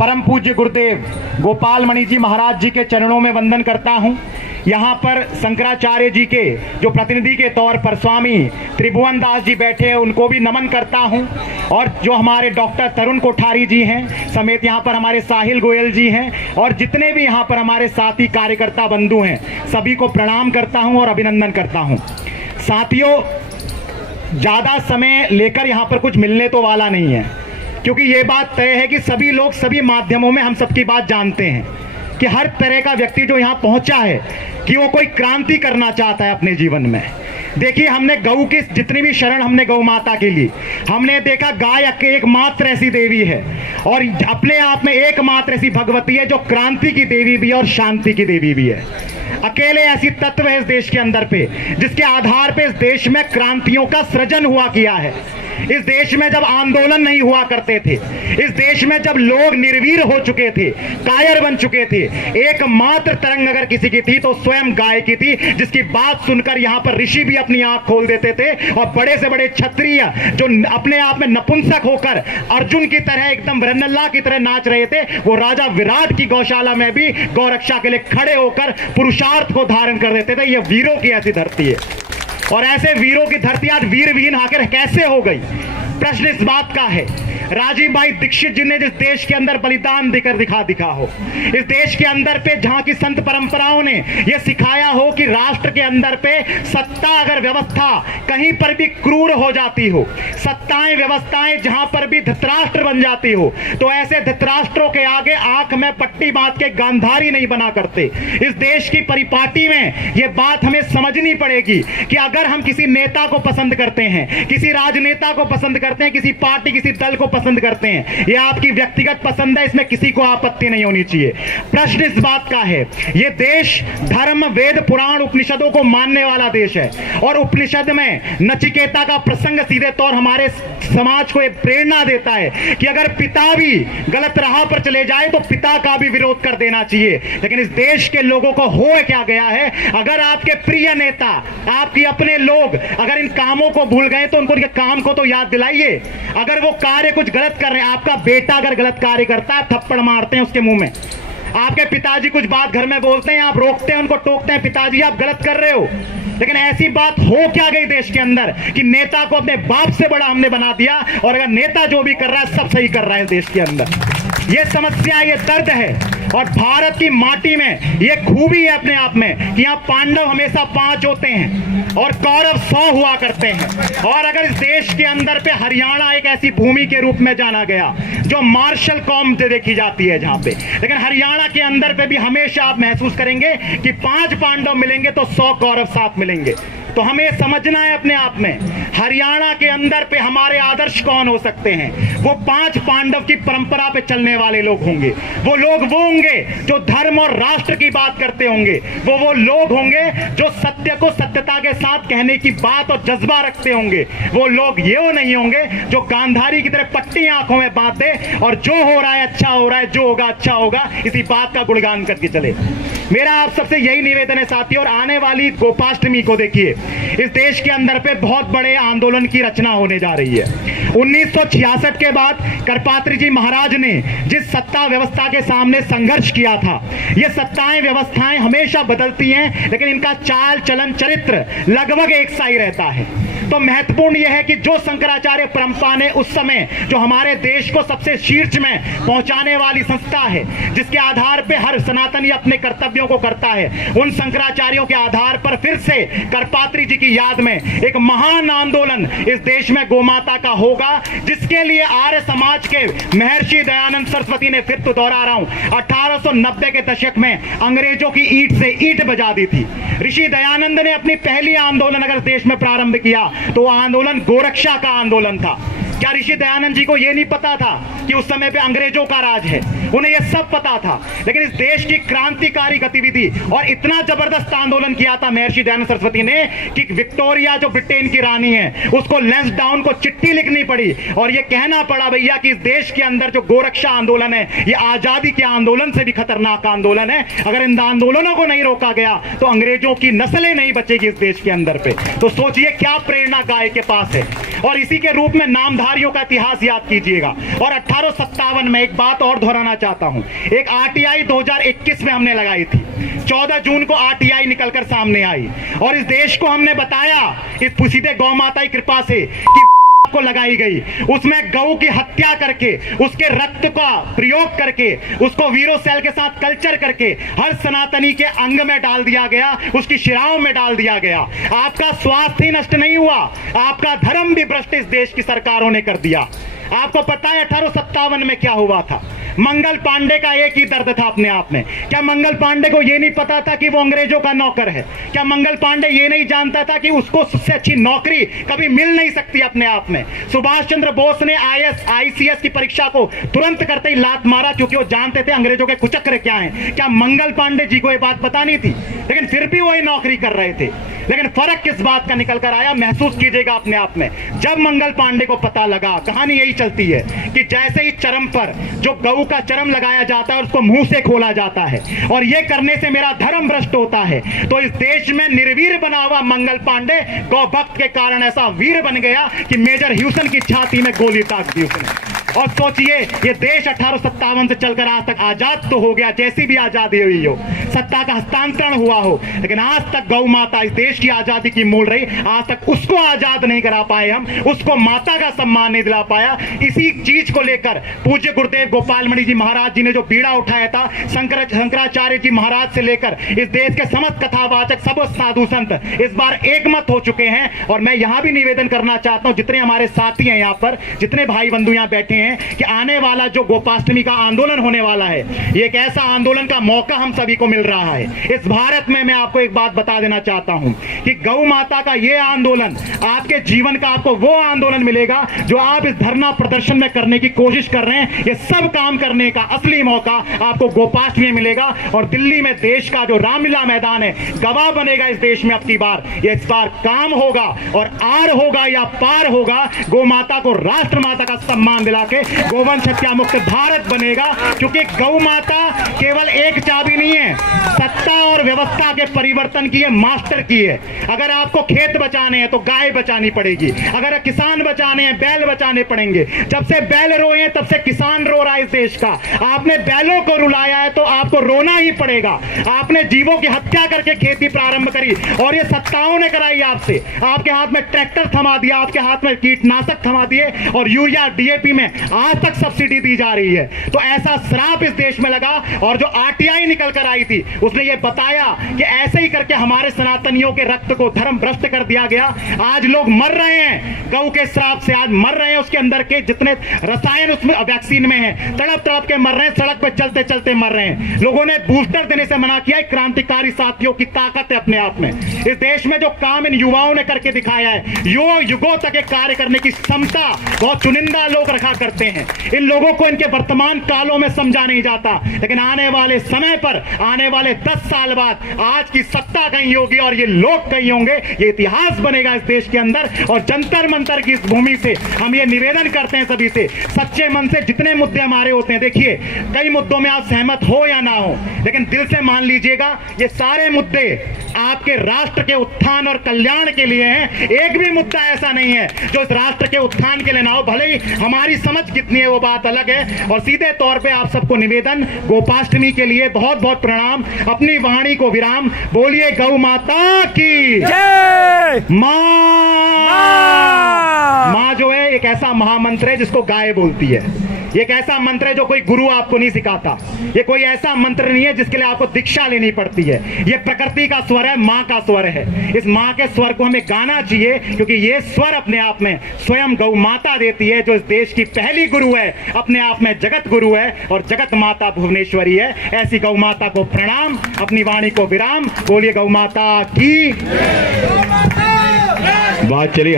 परम पूज्य गुरुदेव गोपाल मणि जी महाराज जी के चरणों में वंदन करता हूं। यहाँ पर शंकराचार्य जी के जो प्रतिनिधि के तौर पर स्वामी त्रिभुवन दास जी बैठे हैं, उनको भी नमन करता हूँ। और जो हमारे डॉक्टर तरुण कोठारी जी हैं समेत यहाँ पर हमारे साहिल गोयल जी हैं और जितने भी यहाँ पर हमारे साथी कार्यकर्ता बंधु हैं, सभी को प्रणाम करता हूँ और अभिनंदन करता हूँ। साथियों, ज़्यादा समय लेकर यहाँ पर कुछ मिलने तो वाला नहीं है, क्योंकि ये बात तय है कि सभी लोग सभी माध्यमों में हम सबकी बात जानते हैं कि हर तरह का व्यक्ति जो यहाँ पहुँचा है कि वो कोई क्रांति करना चाहता है अपने जीवन में। देखिए, हमने गौ की जितनी भी शरण हमने गौ माता के लिए हमने देखा, गाय एकमात्र ऐसी देवी है और अपने आप में एकमात्र ऐसी भगवती है जो क्रांति की देवी भी है और शांति की देवी भी है। अकेले ऐसी तत्व है इस देश के अंदर पे जिसके आधार पे इस देश में क्रांतियों का सृजन हुआ किया है। इस देश में जब आंदोलन नहीं हुआ करते थे, इस देश में जब लोग निर्वीर हो चुके थे, कायर बन चुके थे, एकमात्र तरंग अगर किसी की थी तो स्वयं गाय की थी, जिसकी बात सुनकर यहाँ पर ऋषि भी अपनी आंख खोल देते थे और बड़े से बड़े क्षत्रिय जो अपने आप में नपुंसक होकर अर्जुन की तरह एकदम रन्नल्ला की तरह नाच रहे थे, वो राजा विराट की गौशाला में भी गौरक्षा के लिए खड़े होकर पुरुषार्थ को धारण कर देते थे। ये वीरों की ऐसी धरती है और ऐसे वीरों की धरती आज वीर विहीन आकर कैसे हो गई? प्रश्न इस बात का है, राजीव भाई दीक्षित जी ने जिस देश के अंदर बलिदान देकर दिखा हो, इस देश के अंदर पे जहां की संत परंपराओं ने यह सिखाया हो कि राष्ट्र के अंदर पे सत्ता अगर व्यवस्था कहीं पर भी क्रूर हो जाती हो, सत्ताएं व्यवस्थाएं जहां पर भी धृतराष्ट्र बन जाती हो, तो ऐसे धृतराष्ट्रों के आगे आंख में पट्टी बांध के गांधारी नहीं बना करते। इस देश की परिपाटी में यह बात हमें समझनी पड़ेगी कि अगर हम किसी नेता को पसंद करते हैं, किसी राजनेता को पसंद करते हैं, किसी पार्टी किसी दल को पसंद करते हैं, यह आपकी व्यक्तिगत पसंद है, इसमें किसी को आपत्ति नहीं होनी चाहिए। प्रश्न इस बात का है, यह देश धर्म वेद पुराण उपनिषदों को मानने वाला देश है और उपनिषद में नचिकेता का प्रसंग सीधे तौर हमारे समाज को एक प्रेरणा देता है कि अगर पिता भी गलत राह पर चले जाए तो पिता का भी विरोध कर देना चाहिए। लेकिन इस देश के लोगों को हो क्या गया है, अगर आपके प्रिय नेता, आपके अपने लोग अगर इन कामों को भूल गए तो उनको इनके काम को तो याद दिलाइए। अगर वो कार्य कुछ गलत कर रहे हैं, आपका बेटा अगर गलत कार्य करता है, थप्पड़ मारते हैं उसके मुंह में। आपके पिताजी कुछ बात घर में बोलते हैं, आप रोकते हैं, उनको टोकते हैं, पिताजी आप गलत कर रहे हो। लेकिन ऐसी बात हो क्या गई देश के अंदर कि नेता को अपने बाप से बड़ा हमने बना दिया और अगर नेता जो भी कर रहा है सब सही कर रहा है देश के अंदर। ये समस्या, ये दर्द है और भारत की माटी में ये खूबी है अपने आप में कि यहाँ पांडव हमेशा 5 होते हैं और कौरव 100 हुआ करते हैं। और अगर इस देश के अंदर पे हरियाणा एक ऐसी भूमि के रूप में जाना गया जो मार्शल कौम से देखी जाती है जहां पे, लेकिन हरियाणा के अंदर पे भी हमेशा आप महसूस करेंगे कि 5 पांडव मिलेंगे तो 100 कौरव साथ मिलेंगे। तो हमें समझना है अपने आप में हरियाणा के अंदर पे हमारे आदर्श कौन हो सकते हैं। वो 5 पांडव की परंपरा पे चलने वाले लोग होंगे। वो लोग वो होंगे जो धर्म और राष्ट्र की बात करते होंगे। वो लोग होंगे जो सत्य को सत्यता के साथ कहने की बात और जज्बा रखते होंगे। वो लोग ये नहीं होंगे जो गांधारी की तरह पट्टी आंखों में बांध दे और जो हो रहा है अच्छा हो रहा है, जो होगा अच्छा होगा, इसी बात का गुणगान करके चले। मेरा आप सबसे यही निवेदन है साथियों। और आने वाली गोपाष्टमी को देखिए, इस देश के अंदर पे बहुत बड़े आंदोलन की रचना होने जा रही है। 1966 के बाद करपात्री जी महाराज ने जिस सत्ता व्यवस्था के सामने संघर्ष किया था, ये सत्ताएं व्यवस्थाएं हमेशा बदलती हैं लेकिन इनका चाल चलन चरित्र लगभग एक सा ही रहता है। तो महत्वपूर्ण यह है कि जो शंकराचार्य परंपरा ने उस समय जो हमारे देश को सबसे शीर्ष में पहुंचाने वाली संस्था है, जिसके आधार पे हर सनातनी अपने कर्तव्यों को करता है, उन शंकराचार्यों के आधार पर फिर से करपात्री जी की याद में एक महान आंदोलन इस देश में गोमाता का होगा, जिसके लिए आर्य समाज के महर्षि दयानंद सरस्वती ने, फिर तो दोहरा रहा हूं, 1890 के दशक में अंग्रेजों की ईंट से ईंट बजा दी थी। ऋषि दयानंद ने अपनी पहली आंदोलन अगर देश में प्रारंभ किया तो आंदोलन गोरक्षा का आंदोलन था। क्या ऋषि दयानंद जी को यह नहीं पता था कि उस समय पे अंग्रेजों का राज है? उन्हें यह सब पता था। लेकिन इस देश की क्रांतिकारी गतिविधि और इतना जबरदस्त आंदोलन किया था महर्षि दयानंद सरस्वती ने कि विक्टोरिया जो ब्रिटेन की रानी है उसको लैंसडाउन को चिट्ठी लिखनी पड़ी और यह कहना पड़ा भैया कि इस देश के अंदर जो गोरक्षा आंदोलन है ये आजादी के आंदोलन से भी खतरनाक आंदोलन है। अगर इन आंदोलनों को नहीं रोका गया तो अंग्रेजों की नस्लें नहीं बचेगी इस देश के अंदर पे। तो सोचिए क्या प्रेरणा गाय के पास है। और इसी के रूप में नामधारियों का इतिहास याद कीजिएगा। और 1857 में एक बात और दोहराना चाहता हूं, एक आरटीआई 2021 में हमने लगाई थी। 14 जून को आरटीआई निकलकर सामने आई और इस देश को हमने बताया, इस सीधे गौ माता की कृपा से कि को लगाई गई, उसमें गऊ की हत्या करके, उसके रक्त का प्रयोग करके, उसको वीरो सेल के साथ कल्चर करके हर सनातनी के अंग में डाल दिया गया, उसकी शिराओं में डाल दिया गया। आपका स्वास्थ्य ही नष्ट नहीं हुआ, आपका धर्म भी भ्रष्ट इस देश की सरकारों ने कर दिया। आपको पता है 1857 में क्या हुआ था? मंगल पांडे का एक ही दर्द था अपने आप में। क्या मंगल पांडे को यह नहीं पता था कि वो अंग्रेजों का नौकर है? क्या मंगल पांडे ये नहीं जानता था कि उसको सबसे अच्छी नौकरी कभी मिल नहीं सकती अपने आप में? सुभाष चंद्र बोस ने ICS की परीक्षा को तुरंत करते ही लात मारा क्योंकि वो जानते थे अंग्रेजों के कुचक्र क्या हैं। क्या मंगल पांडे जी को यह बात पता नहीं थी? लेकिन फिर भी वही नौकरी कर रहे थे। लेकिन फर्क किस बात का निकल कर आया, महसूस कीजिएगा अपने आप में। जब मंगल पांडे को पता लगा, कहानी यही चलती है कि जैसे ही चरम पर जो गऊ का चरम लगाया जाता है और उसको मुंह से खोला जाता है और ये करने से मेरा धर्म भ्रष्ट होता है, तो इस देश में निर्वीर बना हुआ मंगल पांडे गौ भक्त के कारण ऐसा वीर बन गया कि मेजर ह्यूसन की छाती में गोली ताक दी उसने। और सोचिए, ये देश 1857 से चलकर आज तक आजाद तो हो गया, जैसी भी आजादी हुई हो, सत्ता का हस्तांतरण हुआ हो, लेकिन आज तक गौ माता इस देश की आजादी की मूल रही। आज तक उसको आजाद नहीं करा पाए हम, उसको माता का सम्मान नहीं दिला पाया। इसी चीज को लेकर पूज्य गुरुदेव गोपाल मणि जी महाराज जी ने जो बीड़ा उठाया था, शंकराचार्य जी महाराज से लेकर इस देश के समस्त कथावाचक सब साधु संत इस बार एकमत हो चुके हैं। और मैं यहां भी निवेदन करना चाहता हूं, जितने हमारे साथी हैं यहाँ पर, जितने भाई बंधु यहाँ बैठे हैं, कि आने वाला जो गोपाष्टमी का आंदोलन होने वाला है, ये एक ऐसा आंदोलन का मौका हम सभी को मिल रहा है इस भारत में। मैं आपको एक बात बता देना चाहता हूं कि गौ माता का ये आंदोलन आपके जीवन का आपको वो आंदोलन मिलेगा जो आप इस धरना प्रदर्शन में करने की कोशिश कर रहे हैं। ये सब काम करने का असली मौका आपको गोपाष्टमी में मिलेगा। और दिल्ली में देश का जो रामलीला मैदान है, गवाह बनेगा इस देश में। अब की बार ये इस बार काम होगा और आर होगा या पार होगा। गौ माता को राष्ट्र माता का सम्मान दिला के गोवंश हत्या मुक्त भारत बनेगा, क्योंकि गौ माता केवल एक चाबी नहीं है, सत्ता और व्यवस्था के परिवर्तन की है, मास्टर की है। अगर आपको खेत बचाने हैं तो गाय बचानी पड़ेगी, अगर किसान बचाने हैं बैल बचाने पड़ेंगे। जब से बैल रोए हैं तब से किसान रो रहा है इस देश का। आपने बैलों को रुलाया है तो आपको रोना ही पड़ेगा। आपने जीवों की हत्या करके खेती प्रारंभ करी और ये सत्ताओं ने कराई आपसे। आपके हाथ में ट्रैक्टर थमा दिया, आपके हाथ में कीटनाशक थमा दिए और यूरिया DAP में आज तक सब्सिडी दी जा रही है। तो ऐसा श्राप इस देश में लगा। और जो RTI निकल कर आई थी उसने ये बताया कि ऐसे ही करके हमारे सनातनियों के रक्त को धर्म भ्रष्ट कर दिया गया। आज लोग मर रहे हैं गौ के श्राप से, आज मर रहे हैं। उसके अंदर के जितने रसायन उसमें वैक्सीन में है, तड़प तड़प के मर रहे हैं, सड़क पर चलते चलते मर रहे हैं। लोगों ने बूस्टर देने से मना किया। क्रांतिकारी साथियों की ताकत है अपने आप में। इस देश में जो काम इन युवाओं ने करके दिखाया है, युगों तक एक कार्य करने की क्षमता बहुत चुनिंदा लोग रखा करते हैं। इन लोगों को इनके वर्तमान कालों में समझा नहीं जाता, लेकिन आने वाले समय पर, आने वाले 10 साल बाद आज की सत्ता कहीं होगी और ये लोग कहीं होंगे। ये इतिहास बनेगा इस देश के अंदर। और जंतर मंतर की इस भूमि से हम ये निवेदन करते हैं सभी से, सच्चे मन से जितने मुद्दे हमारे होते हैं, देखिए कई मुद्दों में आप सहमत हो या ना हो, लेकिन दिल से मान लीजिएगा ये सारे मुद्दे आपके राष्ट्र के उत्थान और कल्याण के लिए हैं। एक भी मुद्दा ऐसा नहीं है जो इस राष्ट्र के उत्थान के लिए ना हो। भले ही हमारी समझ कितनी है वो बात अलग है। और सीधे तौर पे आप सबको निवेदन, गोपाष्टमी के लिए बहुत बहुत प्रणाम। अपनी वाणी को विराम। बोलिए गौ माता की जय। माँ जो है एक ऐसा महामंत्र है जिसको गाय बोलती है। ये एक ऐसा मंत्र है जो कोई गुरु आपको नहीं सिखाता। ये कोई ऐसा मंत्र नहीं है जिसके लिए आपको दीक्षा लेनी पड़ती है। ये प्रकृति का स्वर है, माँ का स्वर है। इस माँ के स्वर को हमें गाना चाहिए, क्योंकि ये स्वर अपने आप में स्वयं गौ माता देती है, जो इस देश की पहली गुरु है, अपने आप में जगत गुरु है और जगत माता भुवनेश्वरी है। ऐसी गौ माता को प्रणाम, अपनी वाणी को विराम। बोलिए गौ माता की बात चली।